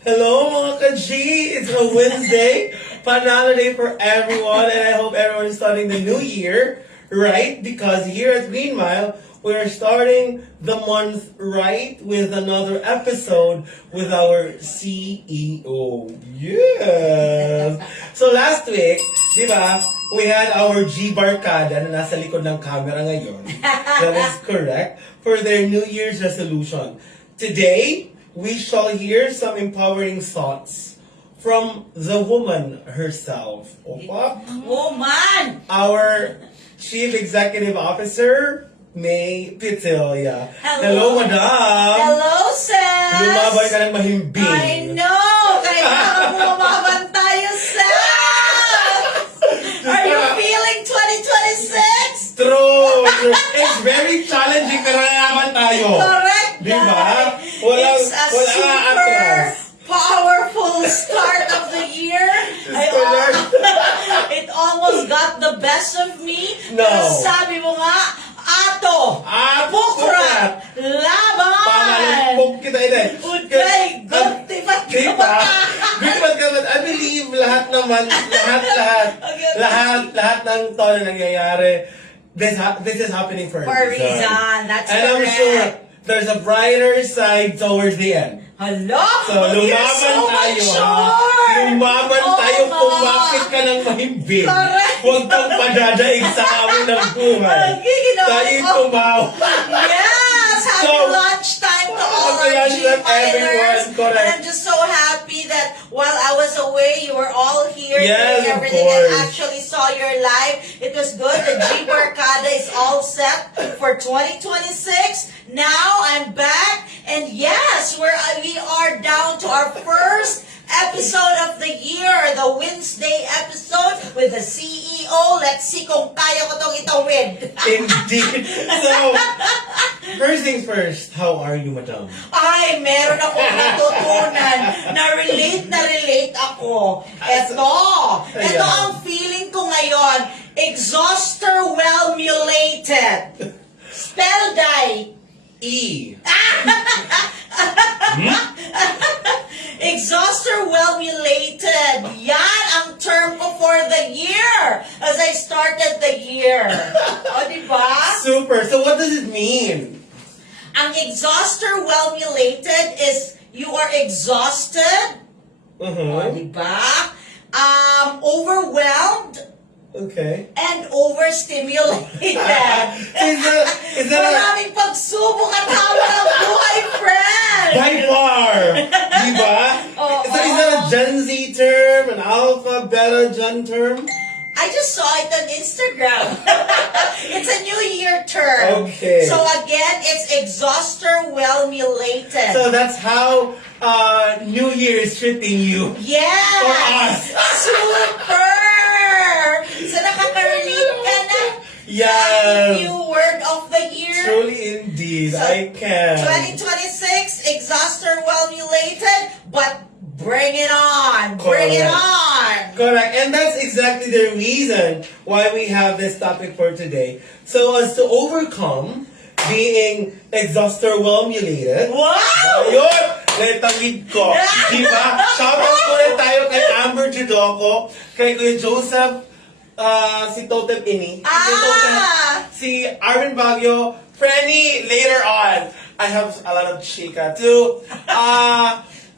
Hello mga ka-G! It's a Wednesday, panalo day for everyone, and I hope everyone is starting the new year right, because here at GREENMile, we're starting the month right with another episode with our CEO. Yes! So last week, di ba, we had our G Barkada na nasa likod ng camera ngayon. That is correct. For their New Year's resolution. Today, we shall hear some empowering thoughts from the woman herself. Opa? Woman! Our Chief Executive Officer, May Petilla. Hello, Madam! Hello, Seth! Lumabay ka ng mahimbing. I know! Kailangan bumaban tayo, Seth! Are you feeling 2026? True! It's very challenging pero naman tayo. Correct, diba? It's a super powerful start of the year. It almost got the best of me. No. Pero sabi mo nga, ato, pukrat, laban! Pamalumpok kita ina. Uday, gultipat ka Diba? ba? Gultipat ka ba? I believe lahat naman, lahat ng to na nangyayari, this is happening for a reason. That's and correct. I'm sure there's a brighter side towards the end. Hello? So, lumaban tayo, ha? Lumaban tayo kung bakit ka nang mahimbing. Correct. Huwag kang padadaig sa amin ng buhay. Tayo'y tumawa. Yes! Happy lunchtime to all our G-Milers. And I'm just so happy that while I was away, you were all here Yes, doing of everything course. and actually saw your live. It was good. The G Barkada is all set for 2026. Now I'm back. And yes, we are down to our first episode of the year, the Wednesday episode with the CEO. Let's see kung kaya ko tong itawid. Indeed. So, first things first, how are you, Madam? Ay, meron akong natutunan. Na-relate ako. Ito ang feeling ko ngayon. Exhauster well-mulated. Spell die. E. Exhauster well-mulated. Yan ang term ko for the year as I started the year. O, diba? Super. So what does it mean? Ang exhauster well-mulated is you are exhausted. O, diba? Overwhelmed. Okay. And overstimulated. Is that Maraming pagsubok at hawa ng buhay, friend! by far? Diba? So is that a Gen Z term? An Alpha, Beta, Gen term? I just saw it on Instagram. It's a New Year term. Okay. So again, it's exhauster well-mulated. So that's how New Year is treating you. Yes! For us. Super! So nakaka-relate ka na Yes. new word of the year. Truly indeed, So, I can. 2026, exhauster well-mulated, but bring it on. Bring it on. Correct. And that's exactly the reason why we have this topic for today. So as to overcome being exhauster well-mulated. Wow! Ayun! Letangid ko. Diba? Shoutout ko rin tayo kay Amber Judoco, kay Kuya Joseph, si Totem Ini, si Arvin Baguio, Frenny later on. I have a lot of chika too.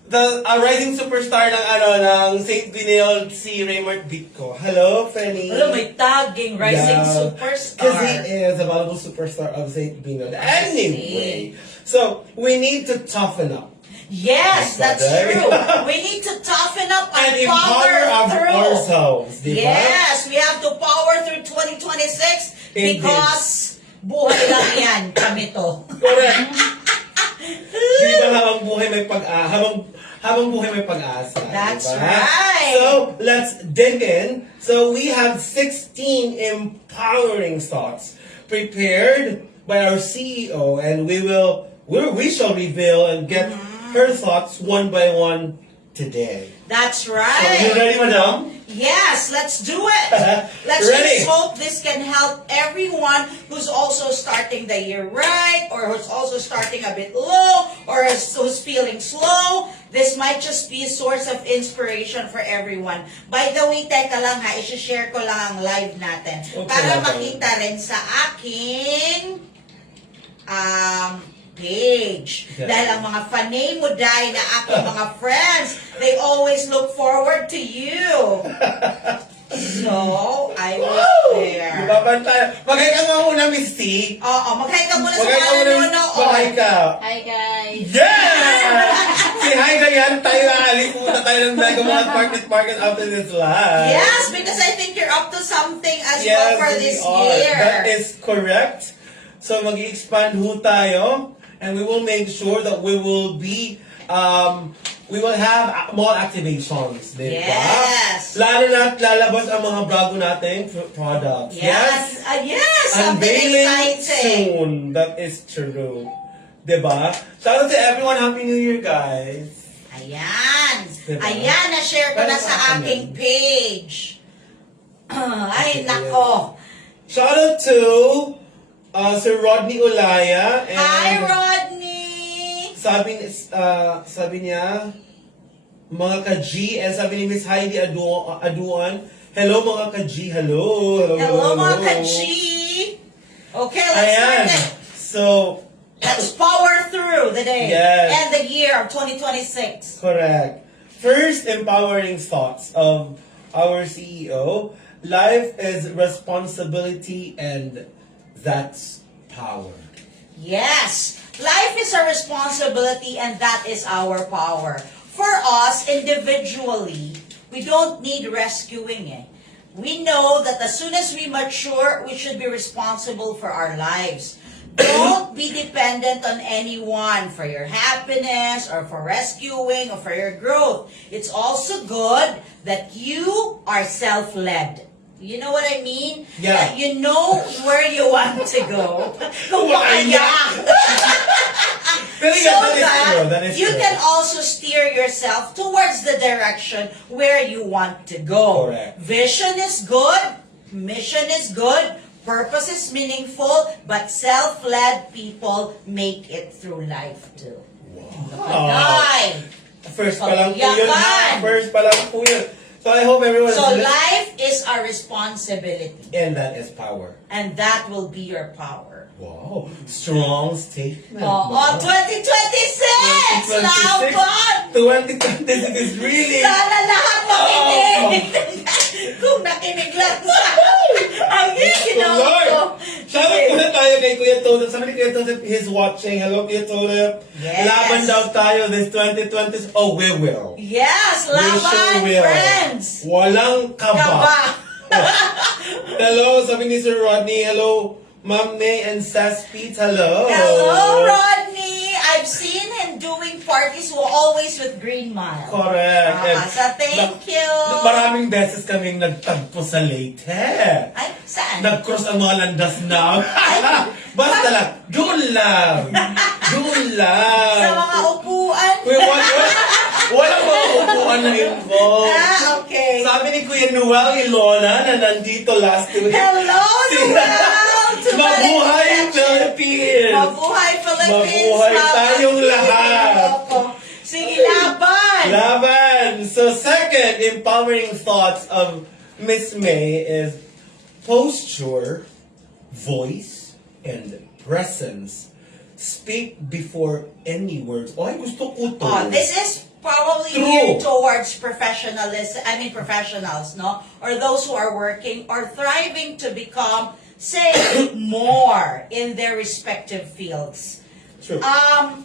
The rising superstar ng St. Benil, si Raymond Bitco. Hello, Frenny. Hello, may tagging rising superstar. Because he is a valuable superstar of St. Benil. Anyway, so we need to toughen up. Yes, that's true. We need to toughen up and power through. Ourselves, diba? Yes, we have to power through 2026 because buhay lang yan, kami to. Correct. Diba habang buhay may pag-asa. That's diba? right. So, let's dig in. So, we have 16 empowering thoughts prepared by our CEO, and we shall reveal and get her thoughts one by one today. That's So, right. you ready, Madam? Yes, let's do it. Let's Ready. just hope this can help everyone who's also starting the year right, or who's also starting a bit low, or who's feeling slow. this might just be a source of inspiration for everyone. By the way, teka lang ha, isi-share ko lang ang live natin. Okay, Para okay. makita rin sa aking page. Okay. Dahil ang mga fanay mo dahil na aking mga friends, they always look forward to you. So, I was there. Ibabantay. Mag-hi ka muna, Miss T. Oo, mag-hi ka muna sa Mag-hi ka mga muna, nanonood. mag-hi ka. Hi guys! Yeah! Si hi ka yan, tayo aalis muna tayo ng Mega Mall Market after this live. Yes, because I think you're up to something as well Yes, for we this are. year. That is correct. So mag-i-expand ho tayo, and we will make sure that we will have mall activations, di ba? Yes. Lalo na lalabas ang mga bago nating products. Yes, yes, something Unveiling exciting. soon. That is true. Diba? Shout out to everyone. Happy New Year, guys. Ayan. Diba? Ayan, na-share ko na Pero sa sa akin aking yun. page. Ay, Okay, nako. Shout out to Sir Rodney Olaya. And Hi, Rodney! sabi niya, mga ka-G, and sabi ni Miss Heidi Aduan, hello mga ka-G, hello. Hello, mga ka-G! Okay, let's Ayan. start it. So, Let's power through the day Yes. and the year of 2026. correct. First empowering thoughts of our CEO, life is responsibility and that's power. Yes, life is a responsibility and that is our power. For us, individually, we don't need rescuing eh. We know that as soon as we mature, we should be responsible for our lives. Don't be dependent on anyone for your happiness or for rescuing or for your growth. It's also good that you are self-led. You know what I mean? Yeah. That you know where you want to go. Kung Wala kaya. Pero So yes, that is true. That that is you true. can also steer yourself towards the direction where you want to go. Correct. Vision is good, mission is good, purpose is meaningful, but self-led people make it through life too. Wow. Ay! First pa lang po yun, ha? Yaman. First pa lang po yun. So I hope everyone So is life is a responsibility, and that is power. and that will be your power. Wow. Strong statement. Oh, 2026! Laban! 2026 is really... Sana lahat makinig! Kung nakinig lang sa... Ang ginawa Lord! ko. Shout out muna tayo kay Kuya Tulip. Sabi ni Kuya Tulip, he's watching. Hello, Kuya Tulip. Yes. Laban daw tayo this 2020. Oh, we will. Yes, We sure laban, will. friends! Walang kaba. Kaba! Hello, sabi ni Sir Rodney. Hello, Ma'am May and Sass Pete. Hello. Hello, Rodney! I've seen him doing parties always with GREENMile. Correct. And So thank you! Maraming beses kaming nagtagpo sa Leyte. Ay, saan? Nag-cross ang mga landas na. Basta lang, doon lang. Doon lang. Sa mga upuan? Walang mga upuan na involved. Okay. Sabi ni Kuya Noel Ilona na nandito last week. Hello, Noel! To Mabuhay Philippines! Mabuhay Philippines! Mabuhay tayong lahat! Sige, laban! Laban! So second empowering thoughts of Miss May is posture, voice, and presence. Speak before any words. Ay, gusto ko to. This is probably True. geared towards professionals, no? Or those who are working or thriving to become, say, more in their respective fields. True.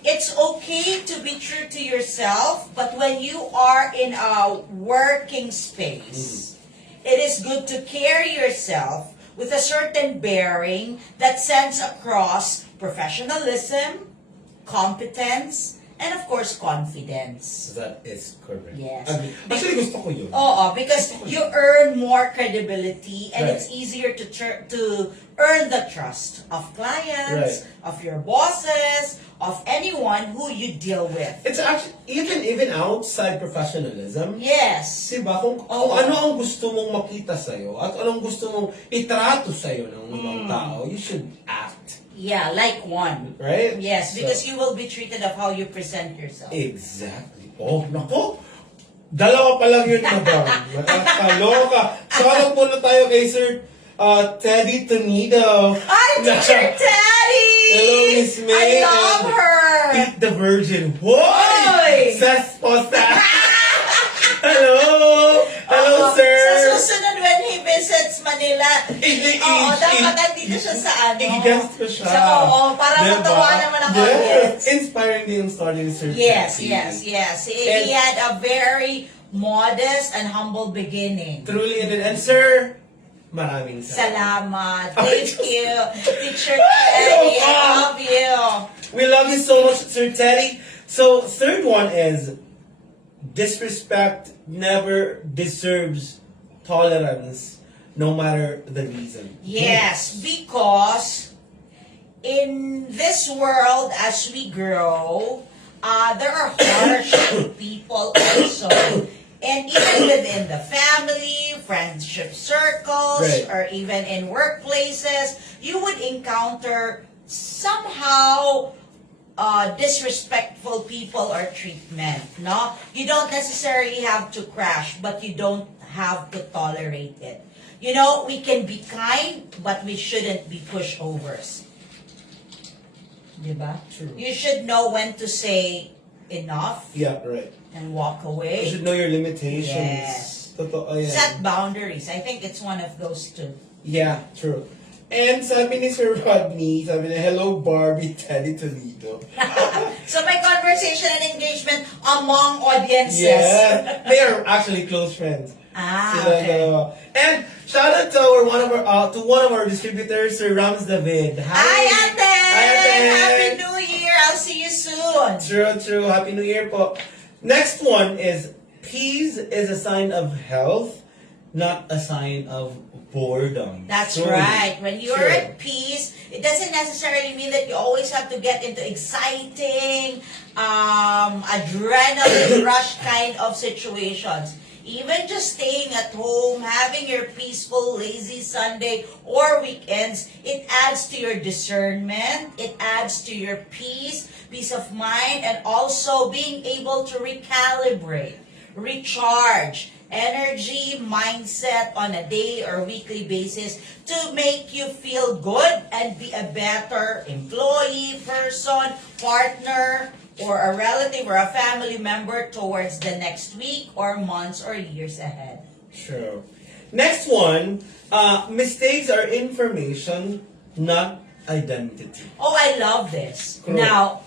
It's okay to be true to yourself, but when you are in a working space, it is good to carry yourself with a certain bearing that sends across professionalism, competence, and of course, confidence. That is correct. Yes. Actually, gusto ko yun. Because you earn more credibility and Right. it's easier to earn the trust of clients, of your bosses, of anyone who you deal with. It's actually, even outside professionalism, Yes. diba, kung ano ang gusto mong makita sa'yo at anong gusto mong itrato sa'yo ng ibang tao, you should act. Yeah, like one. Right? Yes, So- because you will be treated of how you present yourself. Exactly. Oh, nako. Dalawa pa lang yun, madam. Nakakaloka. Shoutout muna tayo kay Sir Teddy Tonido. Hi, Teacher Teddy! Hello, Miss May. I love and her! Eat the Virgin. Hoy! Hoy! Sas posta. Hello! Hello, sir! Sa susunod when he visits Manila, dapat nandito siya sa ano. I-guest ko siya. Para Diba? matawa naman ang Yes. audience. Inspiring din yung story ni Sir Yes, Teddy. yes. He had a very modest and humble beginning. Truly, and sir, maraming Salamat. Ay, Thank you. Teacher Teddy, I love you. We love you so much, Sir Teddy. So, third one is disrespect never deserves tolerance, no matter the reason. Yes, because in this world, as we grow, there are harsh people also. And even within the family, friendship circles, Right. or even in workplaces, you would encounter somehow disrespectful people or treatment. No, you don't necessarily have to crash, but you don't have to tolerate it. You know, we can be kind, but we shouldn't be pushovers. Diba? True. You should know when to say enough Yeah, right. and walk You away. should know your limitations. Yes. Totoo yan. Set boundaries. I think it's one of those two. Yeah, true. And sabi ni Sir Rodney, sabi niya, hello Barbie, Teddy Toledo. So my conversation and engagement among audiences. Yeah, they are actually close friends. Sila Okay. dalawa. And shout out to one of our distributors, Sir Rams David. Hi, Ate! Hi, Ate! Happy New Year! I'll see you soon. True. Happy New Year po. Next one is, peace is a sign of health, not a sign of boredom. That's Truly. right. When you're True. at peace, it doesn't necessarily mean that you always have to get into exciting, adrenaline rush kind of situations. Even just staying at home, having your peaceful, lazy Sunday or weekends, it adds to your discernment, it adds to your peace of mind, and also being able to recalibrate, recharge energy, mindset on a daily or weekly basis to make you feel good and be a better employee, person, partner, or a relative or a family member towards the next week or months or years ahead. True. Next one, mistakes are information, not identity. Oh, I love this. Correct. Now,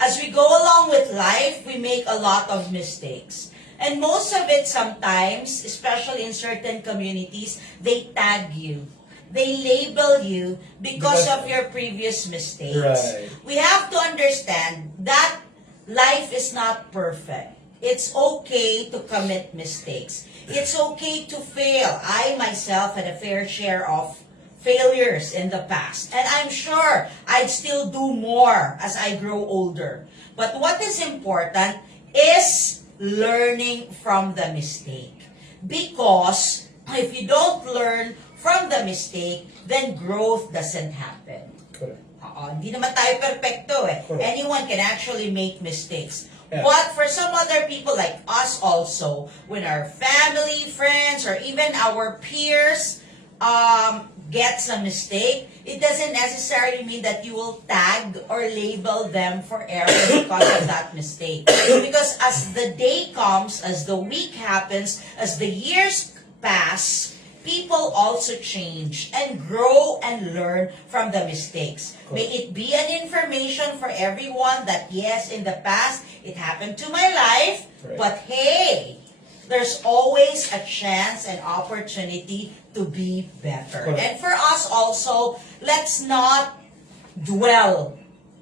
as we go along with life, we make a lot of mistakes. And most of it sometimes, especially in certain communities, they tag you. They label you because of your previous mistakes. Right. We have to understand that life is not perfect. It's okay to commit mistakes. It's okay to fail. I myself had a fair share of failures in the past. And I'm sure I'd still do more as I grow older. But what is important is learning from the mistake. Because if you don't learn from the mistake, then growth doesn't happen. Correct. Hindi naman tayo perfecto eh. Correct. Anyone can actually make mistakes. Yeah. But for some other people like us also, when our family, friends, or even our peers gets a mistake, it doesn't necessarily mean that you will tag or label them forever because of that mistake. Because as the day comes, as the week happens, as the years pass, people also change and grow and learn from the mistakes. May it be an information for everyone that yes, in the past, it happened to my life, Right. but hey, there's always a chance and opportunity to be better. Correct. And for us also, let's not dwell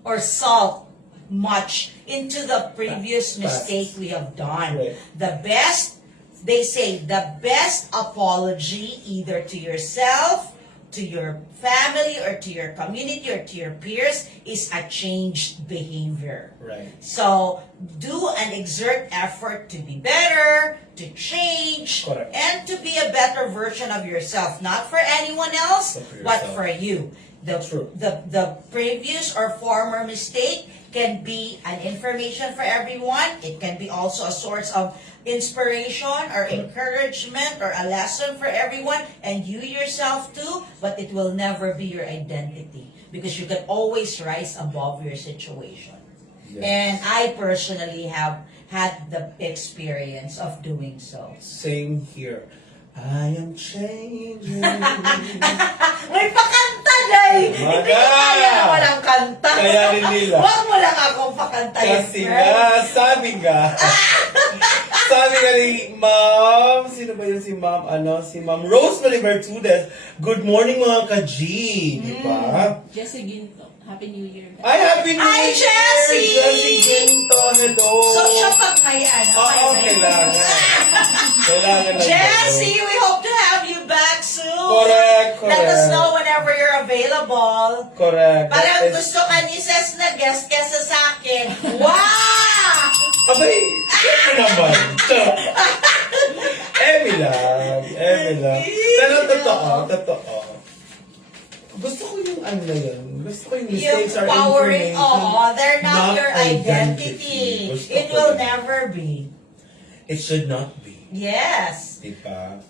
or sulk much into the previous Past. mistake we have done. Right. The best, they say, the best apology either to yourself, to your family, or to your community, or to your peers is a changed behavior. Right. So, do and exert effort to be better, to change, Correct. and to be a better version of yourself. Not for anyone else, But for but yourself. for you. True. The previous or former mistake can be an information for everyone. It can be also a source of inspiration or encouragement or a lesson for everyone and you yourself too, but it will never be your identity because you can always rise above your situation. Yes. And I personally have had the experience of doing so. Same here. I am changing. May pakanta, Day! Hindi ko kaya na walang kanta. Kaya rin nila. Huwag mo lang akong pakantayin. Kasi nga, sabi nga ni Ma'am, sino ba yun si Ma'am, si Ma'am Rosemary Bertudes, good morning mga ka-G, di ba? Jessie Ginto, Happy New Year. Ay, Happy New Hi, Year! Jessie! Jessie Ginto, hello! So, siya pang kaya na. Oo, kailangan. Kailangan lang. Jessie, we hope to have you back soon. Correct. Let us know whenever you're available. Correct. Parang gusto ka ni Ses na guest kesa sa akin. Wow! Abay, siyempre naman. Emi lang. Pero totoo. Gusto ko yung na yun. Gusto ko yung mistakes are powering, information. they're not your identity. Gusto It ko will yun. never be. It should not be. Yes. Diba?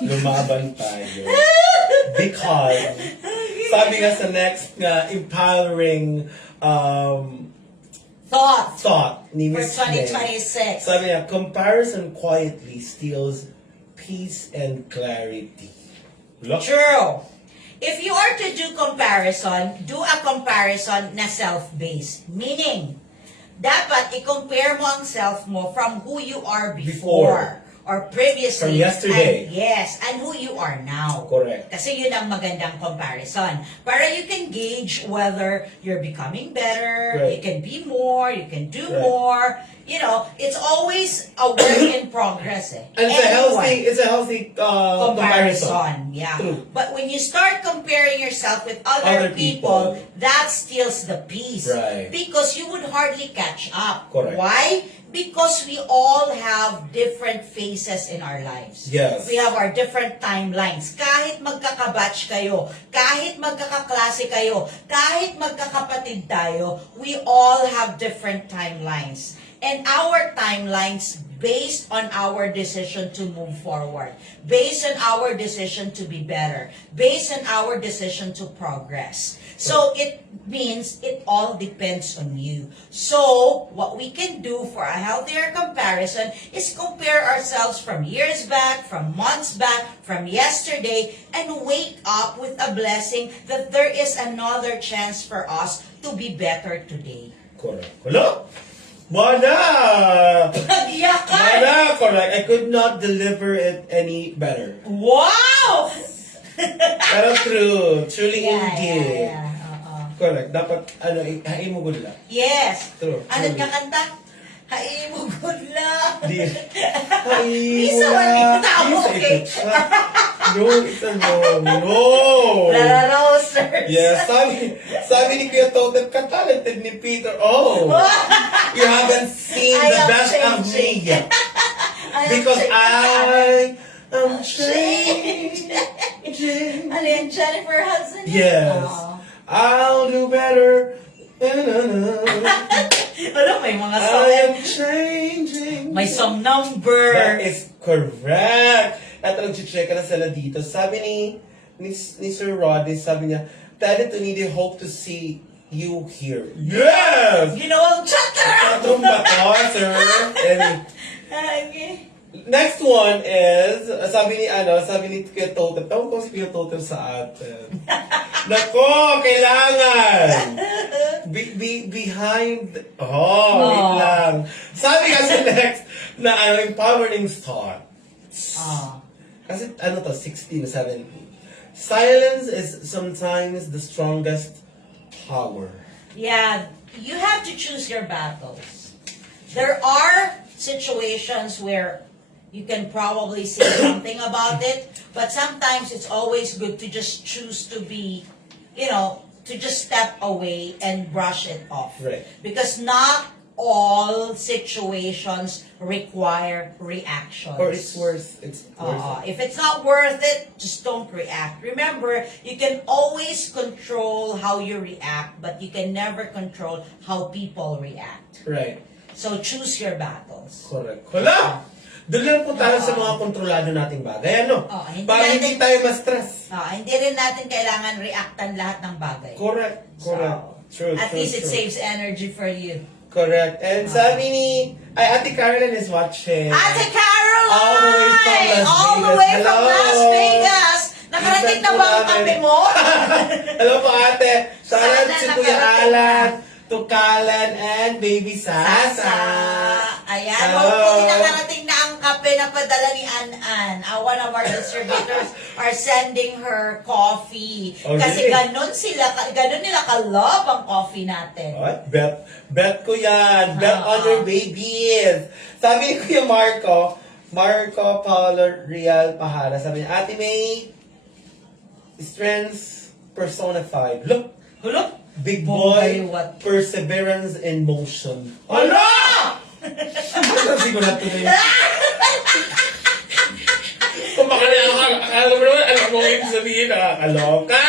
Lumaban tayo. Because, sabi nga sa next empowering thought ni For Miss May, 2026. sabi niya, comparison quietly steals peace and clarity. Look. True. If you are to do a comparison na self-based. Meaning, dapat i-compare mo ang self mo from who you are before. Or previously. From yesterday. And who you are now. Correct. Kasi yun ang magandang comparison. Para you can gauge whether you're becoming better, Right. you can be more, you can do Right. more. You know, it's always a work in progress. And it's a healthy comparison. Yeah. True. But when you start comparing yourself with Other other people. people, that steals the peace. Right. Because you would hardly catch up. Correct. Why? Because we all have different phases in our lives. Yes. We have our different timelines. Kahit magkakabatch kayo, kahit magkakaklase kayo, kahit magkakapatid tayo, we all have different timelines. And our timelines based on our decision to move forward, based on our decision to be better, based on our decision to progress. So it means it all depends on you. So what we can do for a healthier comparison is compare ourselves from years back, from months back, from yesterday, and wake up with a blessing that there is another chance for us to be better today. Correct. Hello? Mana! Nag-iyakan! Mana! Correct. I could not deliver it any better. Wow! Pero true. Truly indeed. Oo. Correct. Dapat, hain mo good luck. Yes. True. Anong kakanta? Haimugod lang. Di. Isa waling tao, okay? No, it's a no. Lara Rosers. Yes, sabi ni Kuya Totem, ka-talented ni Peter. Oh, you haven't seen I the am best of me changing. yet. Because I am changing. Ano yan, Jennifer Hudson? Yes. Oh. I'll do better. Ano, may mga song. I am changing. May song number. That is correct. At nag-check na sila dito. Sabi ni Sir Rodney, sabi niya, Daddy Tonidi, hope to see you here. Yes! Ginawang chatter! Katong ba to, sir? And Okay. next one is, sabi ni Kuya Totem, tawag ko si Kuya Totem sa atin. Nako, kailangan! Behind, wait lang. Sabi kasi next, na empowering thought. Kasi 16, 17. Silence is sometimes the strongest power. Yeah, you have to choose your battles. There are situations where you can probably say something about it, but sometimes it's always good to just choose to be, to just step away and brush it off. Right. Because not all situations require reactions. Or it's worth it. If it's not worth it, just don't react. Remember, you can always control how you react, but you can never control how people react. Right. So choose your battles. Correct. Wala! Doon lang po tayo sa mga kontrolado nating bagay, ano? Para hindi natin- tayo ma-stress. Hindi rin natin kailangan reactan lahat ng bagay. Correct. Correct. True. At least it saves energy for you. Correct. And sabi ni, Ate Caroline is watching. Ate Caroline! All the way from Las All the Vegas. way from Hello! Las Vegas! Nakarating na ba ang kape mo? Hello po ate. Shoutout Sana si Kuya nakarating Alan, na. to Kalan, and Baby Sasa. Ayan, Hello. hopefully nakarating na ang kape na padala ni An-An. One of our distributors are sending her coffee. Oh, Kasi really? ganun nila ka-love ang coffee natin. What? Bet ko yan. Bet on your babies. Sabi ni Kuya Marco Paulo Real Pahara, sabi niya, Ate May, strengths personified. Look, big boy, What? perseverance in motion. Hala! Ano ko na tuloy? Kung baka akala mo naman, alam mo yung sabihin, nakakaloka.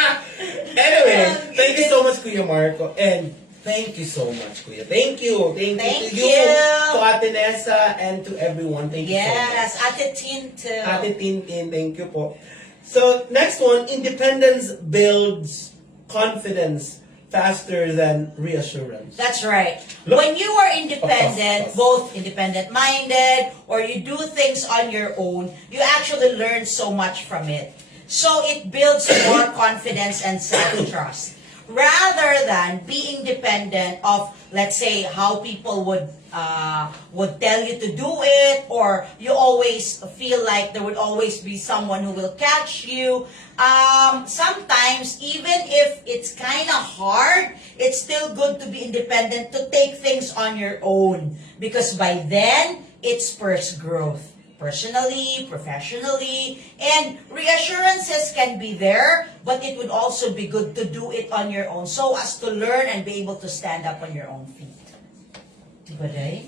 Anyway, thank you so much, Kuya Marco. And thank you so much, Kuya. Thank you. Thank Thank you to you. to Ate Nessa, and to everyone. Thank you so much. Yes, Ate Tin too. Ate Tintin, thank you po. So, next one, independence builds confidence faster than reassurance. That's right. Look. When you are independent, Of course. both independent-minded, or you do things on your own, you actually learn so much from it. So it builds more confidence and self-trust. Rather than being dependent of, let's say, how people would tell you to do it, or you always feel like there would always be someone who will catch you. Sometimes, even if it's kind of hard, it's still good to be independent, to take things on your own. Because by then, it spurs growth. Personally, professionally, and reassurances can be there, but it would also be good to do it on your own so as to learn and be able to stand up on your own feet. Diba, Day?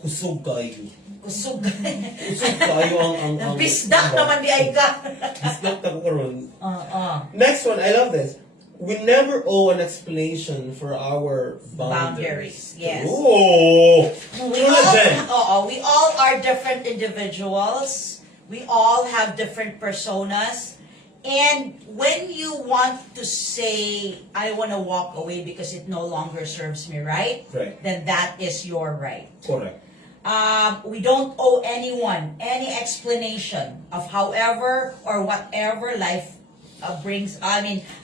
Kusog kayo. Kusog. Kusog kayo ang Bisdak naman di ay ka. Bisdak na ko karon. Oo. Next one, I love this. We never owe an explanation for our boundaries. Yes. Oh, We all are different individuals. We all have different personas. And when you want to say, I want to walk away because it no longer serves me right, then that is your right. Correct. We don't owe anyone any explanation of however or whatever life brings.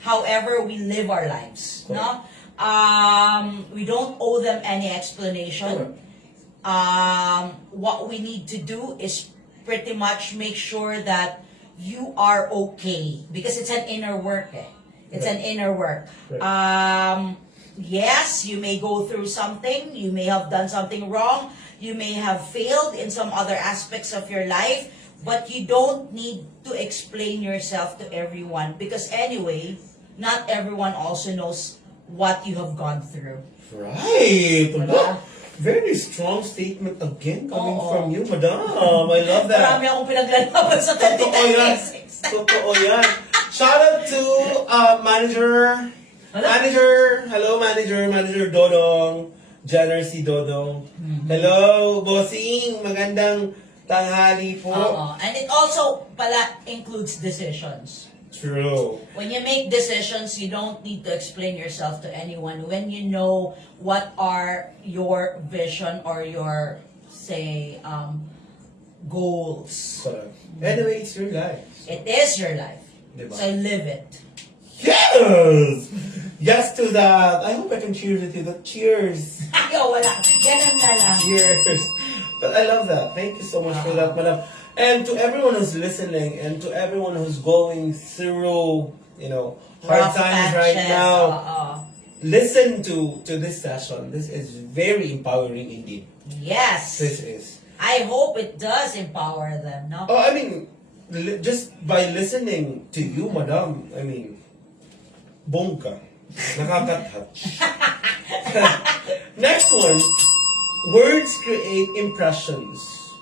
However we live our lives. No, we don't owe them any explanation. What we need to do is pretty much make sure that you are okay, because it's an inner work. It's an inner work. Yes, you may go through something. You may have done something wrong. You may have failed in some other aspects of your life. But you don't need to explain yourself to everyone, because anyway, not everyone also knows what you have gone through. Right. Diba? Very strong statement again coming Oo. from you, madam. I love that. Marami akong pinaglalaban sa Totoo yan. 2026. Totoo yan. Shout out to manager. Hello? Manager Dodong. Generosity Dodong. Hello, bossing. Magandang tanghali po. And it also pala includes decisions. True. When you make decisions, you don't need to explain yourself to anyone. When you know what are your vision or your, say, goals. Correct. Anyway, it's your life. It is your life. Diba? So live it. Yes! Yes to that. I hope I can cheers with you. Cheers. Ayaw, wala. Ganun na lang. Cheers. But I love that. Thank you so much for that, madam. And to everyone who's listening, and to everyone who's going through, hard Rough times right patches. now, listen to this session. This is very empowering indeed. Yes. This is. I hope it does empower them, no? Oh, just by listening to you, madam, bongka. Nakaka-touch. Next one. Words create impressions,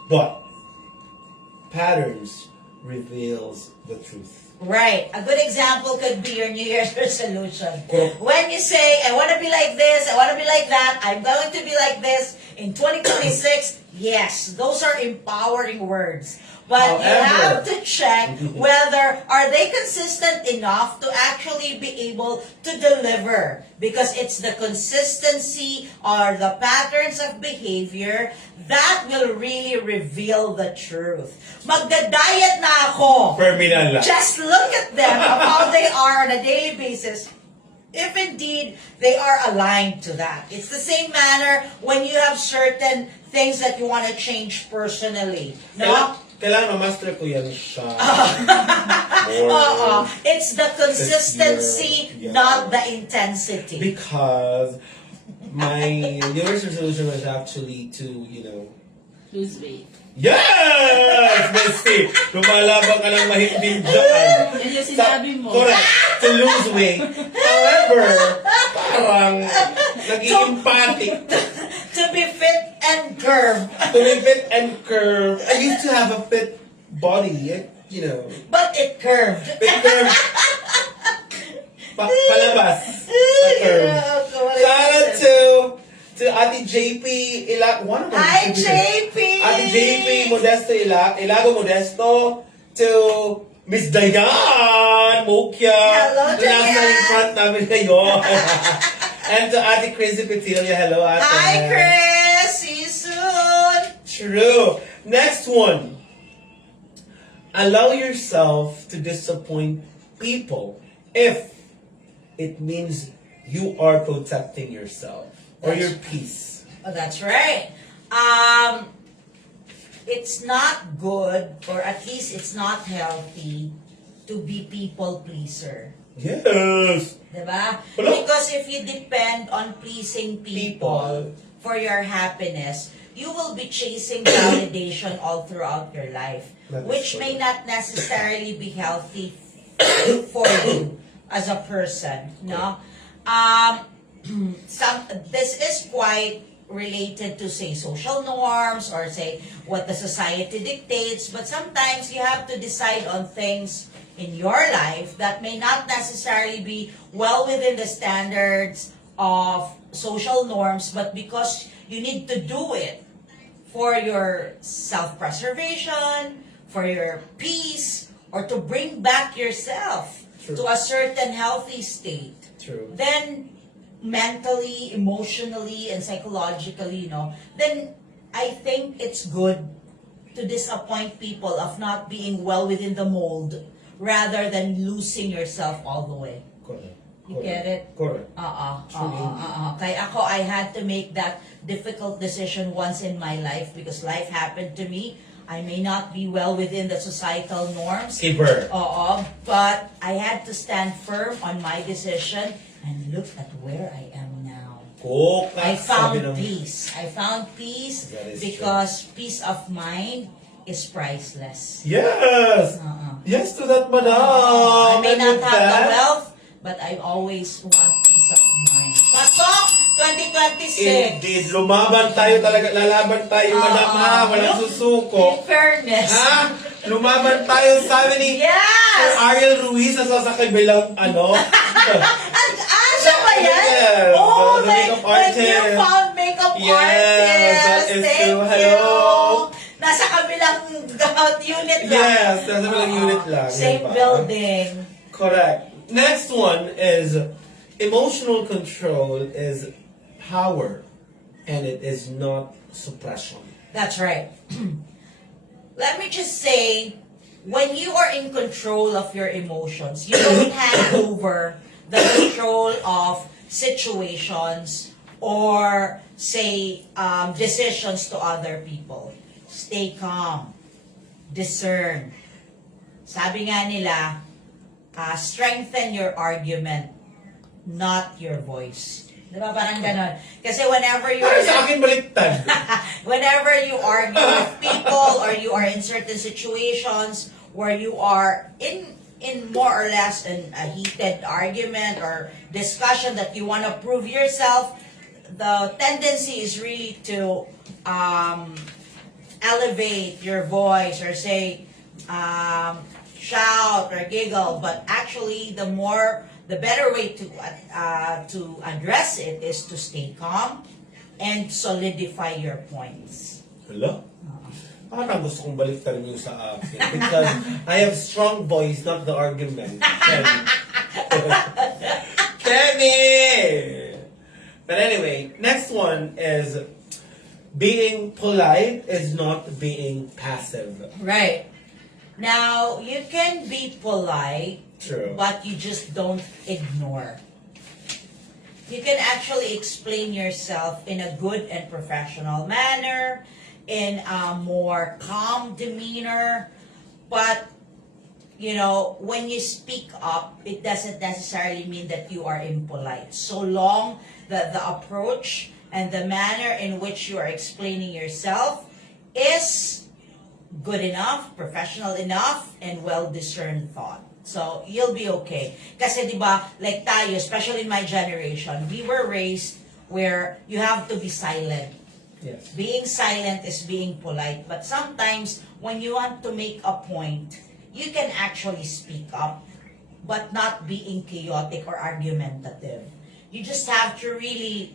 but patterns reveals the truth. Right. A good example could be your New Year's resolution. Correct. When you say, I want to be like this, I want to be like that, I'm going to be like this in 2026, yes, those are empowering words. But you have to check whether are they consistent enough to actually be able to deliver. Because it's the consistency or the patterns of behavior that will really reveal the truth. Magda-diet na ako. Perminal lang. Just look at them of how they are on a daily basis. If indeed they are aligned to that. It's the same manner when you have certain things that you want to change personally. No? Kailangan ma-master ko yan siya. It's the consistency, Yeah. not the intensity. Because my New Year's resolution was actually to, Lose weight. yes! Missy! Lumalabang ka ng mahimbing dyan. Yan yung sinabi mo. Correct. To lose weight. However, parang naging empathic. To be fit and curved. To be fit and curved. I used to have a fit body, But it curved. Fit curved. Palabas. Curved. Shout out to Ate JP one of them. Hi, JP! Ate JP Modesto Ilago Modesto to Miss Dayan Mokya. Hello, Dayan. Nasa in front namin ngayon. And to Ate Crazy Petilla. Hello, Ate. Hi, Chris! See you soon! True. Next one. Allow yourself to disappoint people if it means you are protecting yourself or your peace. Oh, that's right. It's not good, or at least it's not healthy, to be people pleaser. Yes. Diba? Hello? Because if you depend on pleasing people for your happiness, you will be chasing validation all throughout your life, That is which true. may not necessarily be healthy for you as a person. No? This is quite related to, say, social norms or, say, what the society dictates, but sometimes you have to decide on things in your life that may not necessarily be well within the standards of social norms, but because you need to do it for your self-preservation, for your peace, or to bring back yourself True. to a certain healthy state, True. then mentally, emotionally, and psychologically, then I think it's good to disappoint people of not being well within the mold rather than losing yourself all the way. Correct. You get it? Correct. Kaya ako, I had to make that difficult decision once in my life because life happened to me. I may not be well within the societal norms. Keeper. But I had to stand firm on my decision and look at where I am now. I found peace. I found peace That is because peace of mind is priceless. Yes. Yes to that, madam. I may not And with have the that, wealth, but I always want peace of mind. Pasok 2026. Indeed, lumaban tayo talaga, lalaban tayo, madam ha, walang susuko. In fairness. Ha? Lumaban tayo, sabi ni Yes! Ariel Ruiz, nasa sa kabilang, Siya ba yan? Yes, Oh, the my makeup artist. newfound makeup Yes, artist. that is Thank true. you. Hello. Nasa kabilang unit lang. Yes, nasa kabilang unit lang. Same diba? building. Correct. Next one is emotional control is power and it is not suppression. That's right. Let me just say, when you are in control of your emotions, you don't hand over the control of situations or, say, decisions to other people. Stay calm. Discern. Sabi nga nila, strengthen your argument, not your voice. Diba? Parang ganon. Kasi whenever you Para sa akin baliktad. whenever you argue with people or you are in certain situations where you are in more or less a heated argument or discussion that you want to prove yourself, the tendency is really to elevate your voice or say shout or giggle, but actually the better way to address it is to stay calm and solidify your points. Hello? Parang gusto kong baliktarin yung sa akin. Because I have strong voice, not the argument. Kenny. Kenny! But anyway, next one is being polite is not being passive. Right. Now, you can be polite, True. but you just don't ignore. You can actually explain yourself in a good and professional manner, in a more calm demeanor, but when you speak up, it doesn't necessarily mean that you are impolite. So long that the approach and the manner in which you are explaining yourself is good enough, professional enough, and well-discerned thought. So, you'll be okay. Kasi diba, like tayo, especially in my generation, we were raised where you have to be silent. Yes. Being silent is being polite. But sometimes, when you want to make a point, you can actually speak up, but not being chaotic or argumentative. You just have to really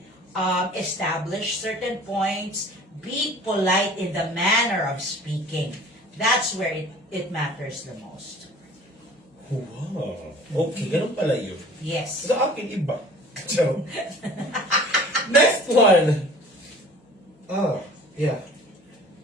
establish certain points, be polite in the manner of speaking. That's where it matters the most. Wow. Okay, ganun pala yun. Yes. Sa akin, iba. So, next one. Oh, yeah.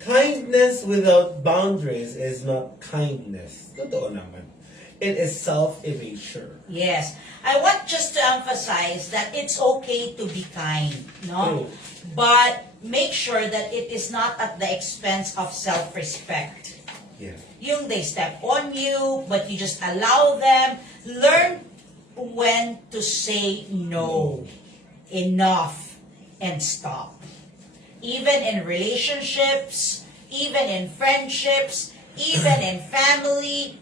Kindness without boundaries is not kindness. Totoo naman. It is self-erasure. Yes. I want just to emphasize that it's okay to be kind, no? True. But make sure that it is not at the expense of self-respect. Yeah. Yung they step on you, but you just allow them. Learn when to say no, enough, and stop. Even in relationships, even in friendships, even in family.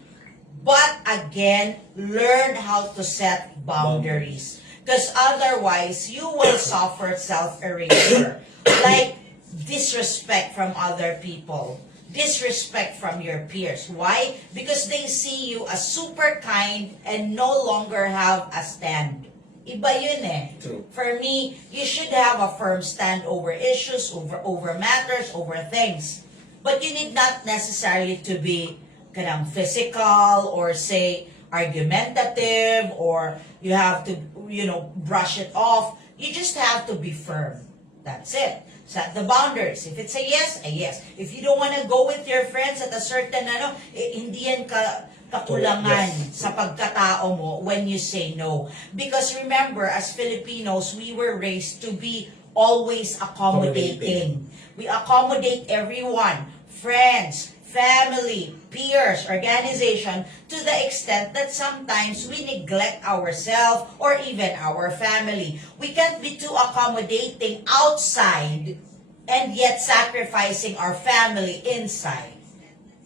But again, learn how to set boundaries. Because otherwise, you will suffer self-erasure. Like disrespect from other people. Disrespect from your peers. Why? Because they see you as super kind and no longer have a stand. Iba yun eh. True. For me, you should have a firm stand over issues, over matters, over things. But you need not necessarily to be physical or say argumentative or you have to, brush it off. You just have to be firm. That's it. Set the boundaries. If it's a yes, a yes. If you don't want to go with your friends at a certain hindi yan kakulangan Yes. sa pagkatao mo when you say no. Because remember, as Filipinos, we were raised to be always accommodating. We accommodate everyone, friends, family, peers, organization, to the extent that sometimes we neglect ourselves or even our family. We can't be too accommodating outside and yet sacrificing our family inside.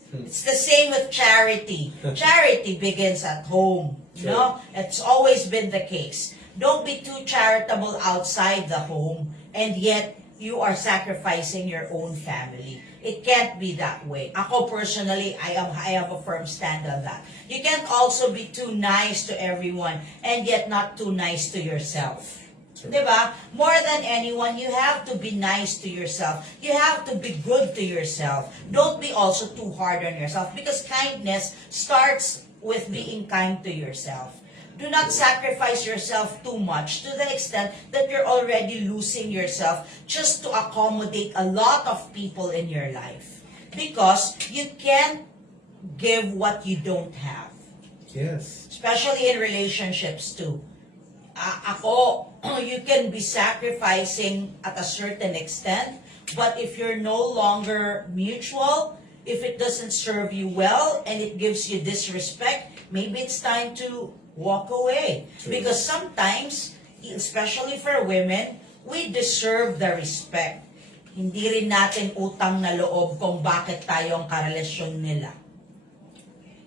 It's the same with charity. Charity begins at home. No? It's always been the case. Don't be too charitable outside the home and yet you are sacrificing your own family. It can't be that way. Ako personally, I have a firm stand on that. You can't also be too nice to everyone and yet not too nice to yourself. True. Diba? More than anyone, you have to be nice to yourself. You have to be good to yourself. Don't be also too hard on yourself because kindness starts with being kind to yourself. Do not sacrifice yourself too much to the extent that you're already losing yourself just to accommodate a lot of people in your life. Because you can't give what you don't have. Yes. Especially in relationships too. You can be sacrificing at a certain extent, but if you're no longer mutual, if it doesn't serve you well and it gives you disrespect, maybe it's time to walk away. True. Because sometimes, especially for women, we deserve the respect. Hindi rin natin utang na loob kung bakit tayo ang karelasyon nila.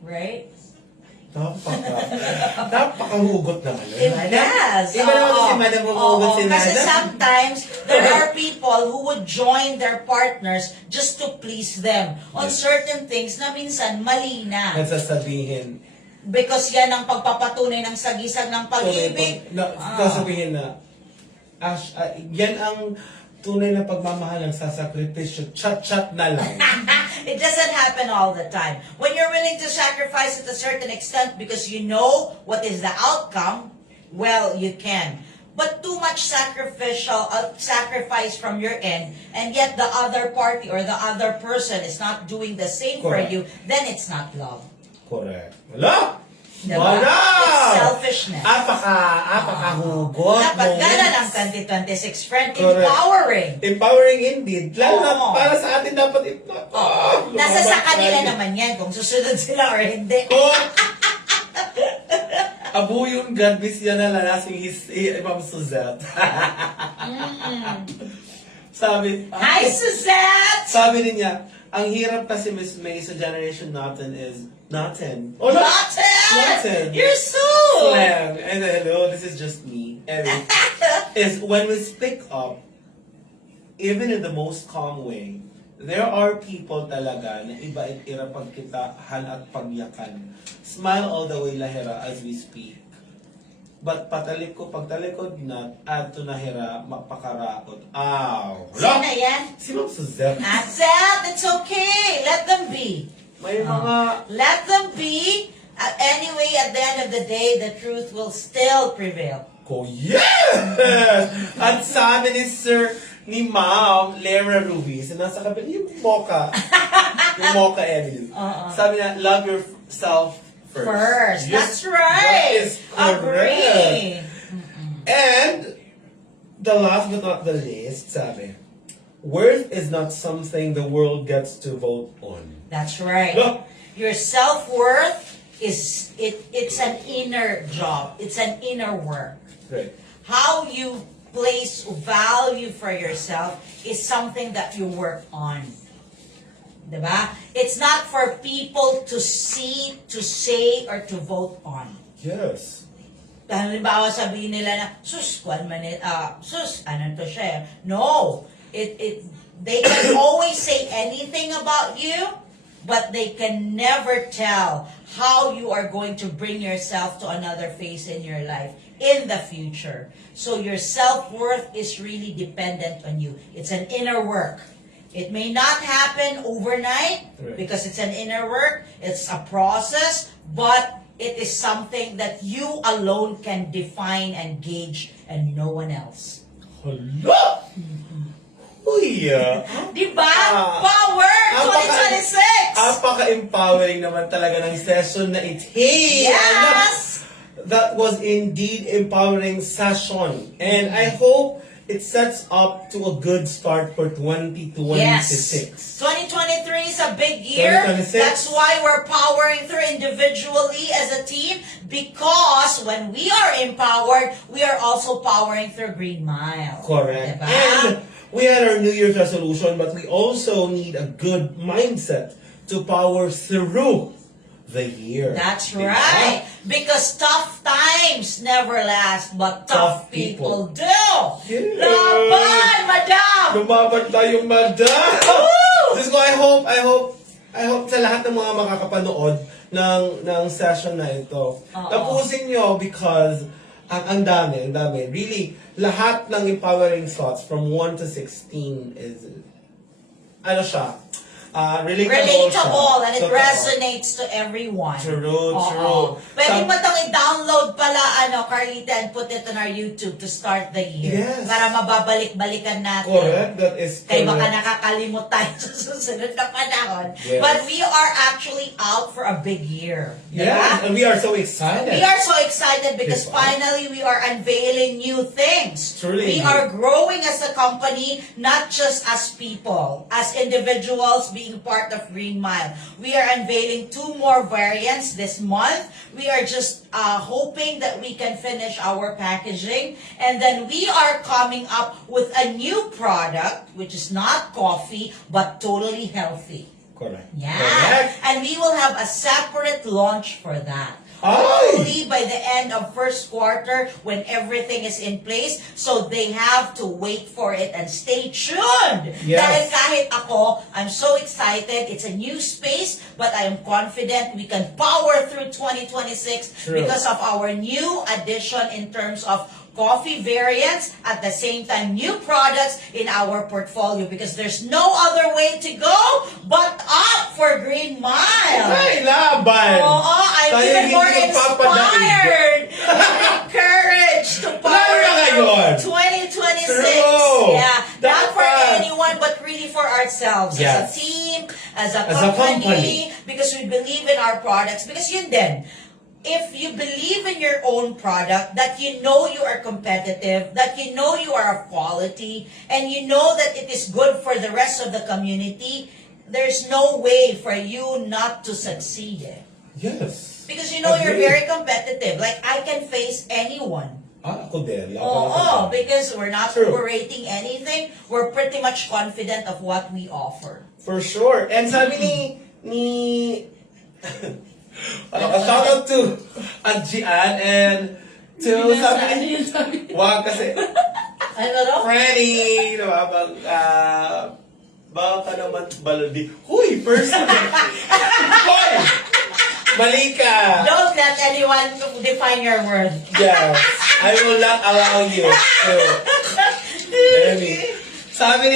Right? Napakahugot naman. Yes. Iba naman kasi Madam Hugot si Kasi Nana. sometimes, there are people who would join their partners just to please them on Yes. certain things na minsan mali na. Nagsasabihin, Because yan ang pagpapatunay ng sagisag ng pag-ibig. sasabihin na, yan ang tunay na pagmamahal ng sasakripisyo. Chat-chat na lang. It doesn't happen all the time. When you're willing to sacrifice at a certain extent because you know what is the outcome, well, you can. But too much sacrifice from your end, and yet the other party or the other person is not doing the same Correct. for you, then it's not love. Correct. Wala! Diba? Wala! It's selfishness. Apakahugot. Dapat mo. gana ng 2026, friend. Correct. Empowering. Empowering indeed. Lalo na Oo. para sa atin dapat ito. Nasa sa kanila naman yan kung susunod sila or hindi. Abu yung God, miss yan na lalasing Imam Suzette. Sabi, Hi, Suzette! sabi niya, ang hirap kasi Miss May sa generation natin is natin. Oh, Natin! You're so... Slang. And hello, this is just me. Anyway, is when we speak up, even in the most calm way, there are people talaga na iba-ira pagkitaan at pagyakan. Smile all the way lahira as we speak. But pagtalikod na, add to nahira, mapakaraot. Aw! Sino yan? Si Ma'am Suzette. Seth, it's okay. Let them be. May mga... Let them be. Anyway, at the end of the day, the truth will still prevail. Ko, yes! At sabi ni Sir, ni Ma'am Lera Ruiz, na nasa kabila, yung Mocha Emily. Sabi niya, love yourself first. That's right. That is correct. Agree. And, the last but not the least, sabi, worth is not something the world gets to vote on. That's right. Look. Your self-worth it's an inner job. It's an inner work. Right. How you place value for yourself is something that you work on. Diba? It's not for people to see, to say, or to vote on. Yes. Halimbawa sabihin nila na, ano to siya? No. They can always say anything about you, but they can never tell how you are going to bring yourself to another phase in your life in the future. So your self-worth is really dependent on you. It's an inner work. It may not happen overnight because it's an inner work. It's a process, but it is something that you alone can define and gauge and no one else. Hala! Uy! Diba? Power 2026! Apaka-empowering naman talaga ng session na ito. Hey! Yes! That was indeed empowering session. And I hope it sets up to a good start for 2026. Yes. 2023 is a big year. 2026. That's why we're powering through individually as a team, because when we are empowered, we are also powering through GREENMile. Correct. Diba? And we had our New Year's resolution, but we also need a good mindset to power through the year. That's Diba? right. Because tough times never last, but tough people do. Yeah. Laban, madam! Lumaban tayong madam! Woo! Diyos ko, I hope sa lahat ng mga makakapanood ng session na ito, tapusin nyo because ang dami. Really, lahat ng empowering thoughts from 1 to 16 is, ano siya, Relatable, and it Totoo. resonates to everyone. True. Pwede mo itong i-download pala, Carlita, and put it on our YouTube to start the year. Yes. Para mababalik-balikan natin. Correct, that is Kaya baka correct. nakakalimot tayo sa susunod na panahon. Yes. But we are actually out for a big year. Yeah, Diba? and we are so excited. We are so excited because Diba? finally we are unveiling new things. Truly. We are growing as a company, not just as people, as individuals being part of GREENMile. We are unveiling 2 more variants this month. We are just hoping that we can finish our packaging, and then we are coming up with a new product, which is not coffee, but totally healthy. Correct. Yeah. Correct. And we will have a separate launch for that. hopefully by the end of first quarter when everything is in place. So they have to wait for it and stay tuned. Yes. Dahil kahit ako, I'm so excited. It's a new space, but I am confident we can power through 2026 True. because of our new addition in terms of coffee variants, at the same time new products in our portfolio, because there's no other way to go but up for GREENMile. Ay, laban! Oo, I'm Tayo even hindi more magpapadaig. inspired and encouraged to power Lalo na ngayon. through 2026. True. Yeah, not for Dapat. anyone but really for ourselves as a Yes. team, as a As a company, company. because we believe in our products. Because yun din, if you believe in your own product, that you know you are competitive, that you know you are of quality, and you know that it is good for the rest of the community, there's no way for you not to succeed. Yes. Because you know you're Agree. very competitive. Like, I can face anyone. Ako din. Oh, because we're not True. overrating anything. We're pretty much confident of what we offer. For sure. And sabi ni shout out to Gian and to sabi ni wag kasi Ano daw? Freddy, diba? Baka naman baldi. Huy, person! Hoy! Mali ka! Don't let anyone define your worth. Yes, I will not allow you to. Amy. Sabi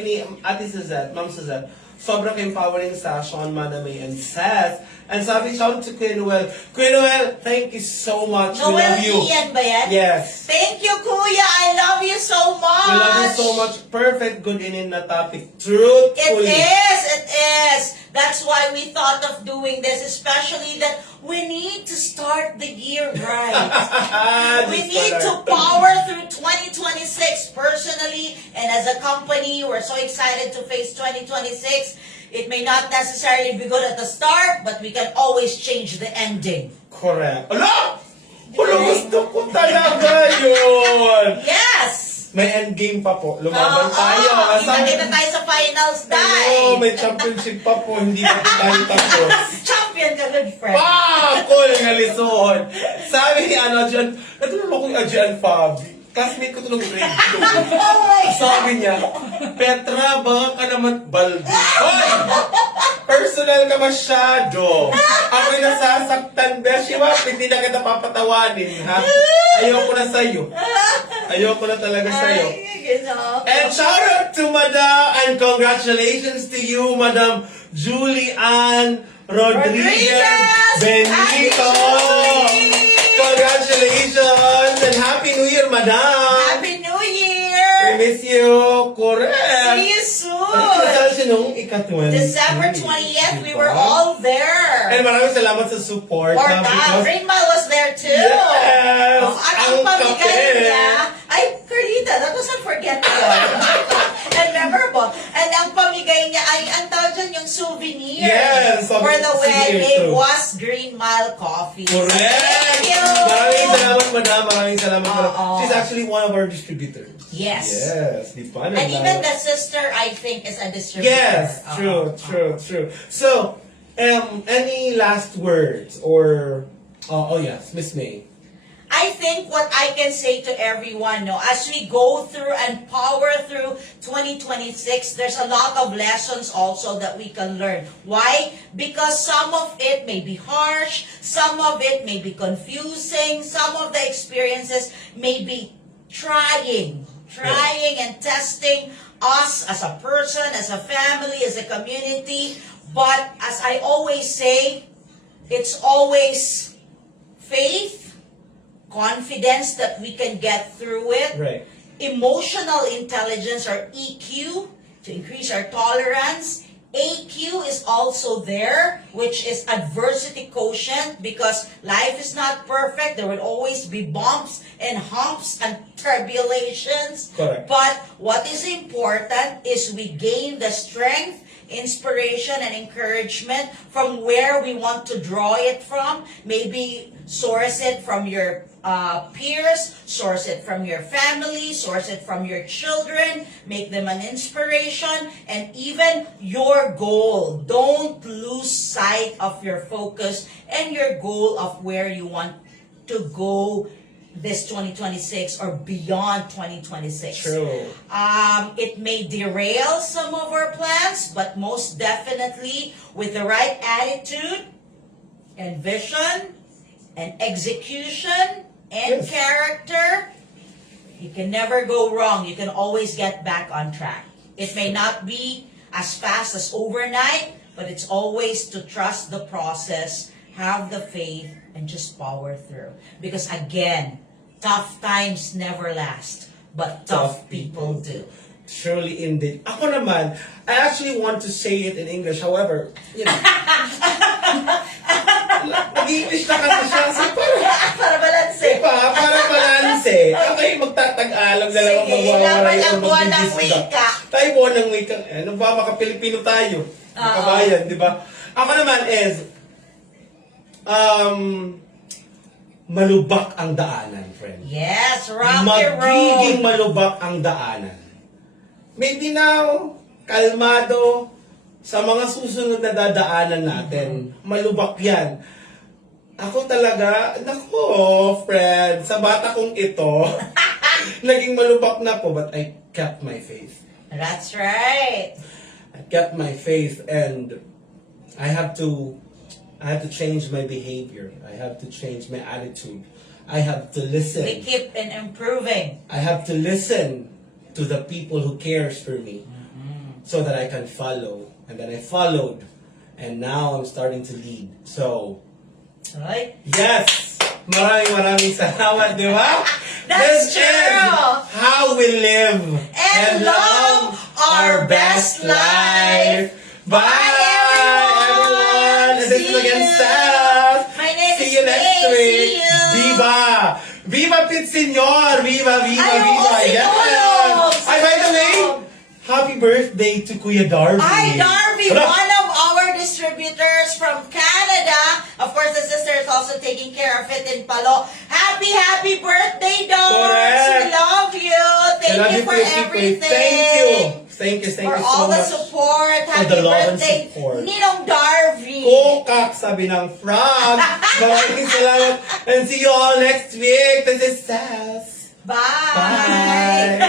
ni Ate Suzette, Ma'am Suzette, sobrang empowering session, Manamay and Seth. And sabi, shout out to Kuya Noel. Kuya Noel, thank you so much. We Noel love you. Ian ba yan? Yes. Thank you, Kuya. I love you so much. We love you so much. Perfect, good in na topic. Truthfully. It is. That's why we thought of doing this, especially that we need to start the year right. We need to power through 2026 personally, and as a company, we're so excited to face 2026. It may not necessarily be good at the start, but we can always change the ending. Correct. Ala! Wala, gusto ko talaga yun! Yes! May endgame pa po. Lumaban tayo. Kita tayo sa finals, Oo, dahil. may championship pa po. Hindi pa po tayo tapos. Champion ka, good friend. Pakol nga lisuon. Sabi ni Jan, natulog ako yung Jan Fabi. Classmate ko ito ng grade 2. Oh my God! Sabi niya, Petra, baka ka naman baldi. Hoy! Personal ka masyado. Ako'y nasasaktan, Beshi. Hindi na kita papatawanin, ha? Ayoko na sa'yo. Ayoko na talaga sa'yo. And shout out to Madam, and congratulations to you, Madam Julie Ann Rodriguez Benito. Congratulations and Happy New Year, Madam. Happy New We Year! miss you. Correct. See you soon! Kasal siya nung ika-20. December 20th, we were all there. And maraming salamat sa support. Or ha, because- GREENMile was there too. Yes! Ang pamigay kape. niya, ay, Carlita, that was unforgettable. And memorable. And ang pamigay niya ay, ang tawag dyan, yung souvenir. Yes, For the souvenir wedding too. was GREENMile Coffee. Correct! Thank you! Maraming salamat, Madam. Maraming salamat. Oo. She's actually one of our distributors. Yes. Yes. Di pa And even the sister, I think, is a distributor. Yes, true, true. So, any last words or oh yes, Miss May. I think what I can say to everyone, as we go through and power through 2026, there's a lot of lessons also that we can learn. Why? Because some of it may be harsh, some of it may be confusing, some of the experiences may be trying and testing us as a person, as a family, as a community. But as I always say, it's always faith, confidence that we can get through it, Right. emotional intelligence or EQ to increase our tolerance. AQ is also there, which is adversity quotient, because life is not perfect. There will always be bumps and humps and turbulations. Correct. But what is important is we gain the strength, inspiration, and encouragement from where we want to draw it from. Maybe source it from your peers, source it from your family, source it from your children, make them an inspiration, and even your goal. Don't lose sight of your focus and your goal of where you want to go this 2026 or beyond 2026. True. It may derail some of our plans, but most definitely with the right attitude and vision and execution and Yes. character, you can never go wrong. You can always get back on track. It may not be as fast as overnight, but it's always to trust the process, have the faith, and just power through. Because again, tough times never last, but tough people do. Truly indeed. Ako naman, I actually want to say it in English. However, you know, nag-English na kasi siya. So, Para balanse. para balanse. Okay, magtatag-alam na lang ang Sige, magwawaray laban o ang buwan ng magdidisga. wika. Tayo buwan ng wika. Ano ba, maka-Pilipino tayo. Kabayan, di ba? Ako naman is, malubak ang daanan, friend. Yes, rocky Magiging road. malubak ang daanan. Maybe now, kalmado, sa mga susunod na dadaanan natin, malubak yan. Ako talaga, nako, friend, sa bata kong ito, naging malubak na po, but I kept my faith. That's right. I kept my faith and I have to change my behavior. I have to change my attitude. I have to listen. We keep in improving. I have to listen to the people who cares for me so that I can follow. And then I followed. And now I'm starting to lead. So, Right? yes! Maraming salamat, di ba? That's This true. is how we live And love our best life. Bye, everyone! This is again Seth. My name See is you next May. week. See you. Viva! Viva Pit Senor! Viva, viva, Ay, oo, viva! sinulog! Ay, by the way, happy birthday to Kuya Darby. Hi, Darby, Hala. one of our distributors from Canada. Of course, the sister is also taking care of it in Palo. Happy birthday, Darby! Correct. We love you. Thank I love you for Kuya Pipe. everything. Thank you For so all the much. support. For Happy the love and birthday, support. Ninong Darby. Kokak, sabi ng frog. Maraming salamat. And see you all next week. This is Seth. Bye. Bye.